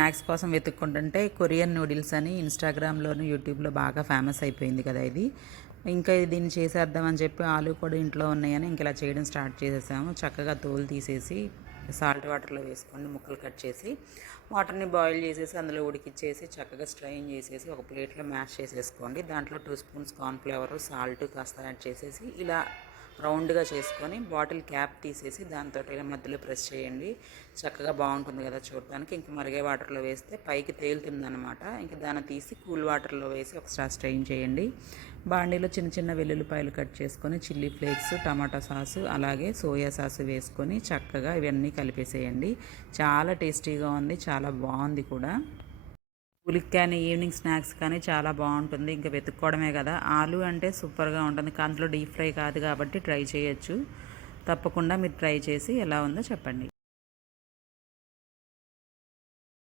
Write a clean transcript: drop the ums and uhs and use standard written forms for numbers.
Snacks కోసం వెతుక్కుంటుంటే Korean noodles అని ఇన్స్టాగ్రామ్లోను యూట్యూబ్లో బాగా ఫేమస్ అయిపోయింది కదా ఇది. ఇంకా దీన్ని చేసేద్దామని చెప్పి ఆలు కూడా ఇంట్లో ఉన్నాయని ఇంక ఇలా చేయడం స్టార్ట్ చేసేసాము. చక్కగా తోలు తీసేసి సాల్ట్ వాటర్లో వేసుకొని ముక్కలు కట్ చేసి వాటర్ని బాయిల్ చేసేసి అందులో ఉడికిచ్చేసి చక్కగా స్ట్రైన్ చేసేసి ఒక ప్లేట్లో మ్యాష్ చేసేసుకోండి. దాంట్లో 2 స్పూన్స్ కార్న్ఫ్లవర్, సాల్ట్ కాస్త యాడ్ చేసేసి ఇలా రౌండ్గా చేసుకొని బాటిల్ క్యాప్ తీసేసి దాంతో ఇలా మధ్యలో ప్రెస్ చేయండి. చక్కగా బాగుంటుంది కదా చూడడానికి. ఇంక మరిగే వాటర్లో వేస్తే పైకి తేలుతుందనమాట. ఇంక దాన్ని తీసి కూల్ వాటర్లో వేసి ఒకసారి స్ట్రెయిన్ చేయండి. బాండీలో చిన్న చిన్న వెల్లుల్లిపాయలు కట్ చేసుకొని చిల్లీ ఫ్లేక్స్, టమాటా సాసు అలాగే సోయా సాసు వేసుకొని చక్కగా ఇవన్నీ కలిపేసేయండి. చాలా టేస్టీగా ఉంది, చాలా బాగుంది కూడా. స్కూల్కి కానీ ఈవినింగ్ స్నాక్స్ కానీ చాలా బాగుంటుంది. ఇంకా వెతుక్కోవడమే కదా. ఆలు అంటే సూపర్గా ఉంటుంది. అందులో డీప్ ఫ్రై కాదు కాబట్టి ట్రై చేయొచ్చు. తప్పకుండా మీరు ట్రై చేసి ఎలా ఉందో చెప్పండి.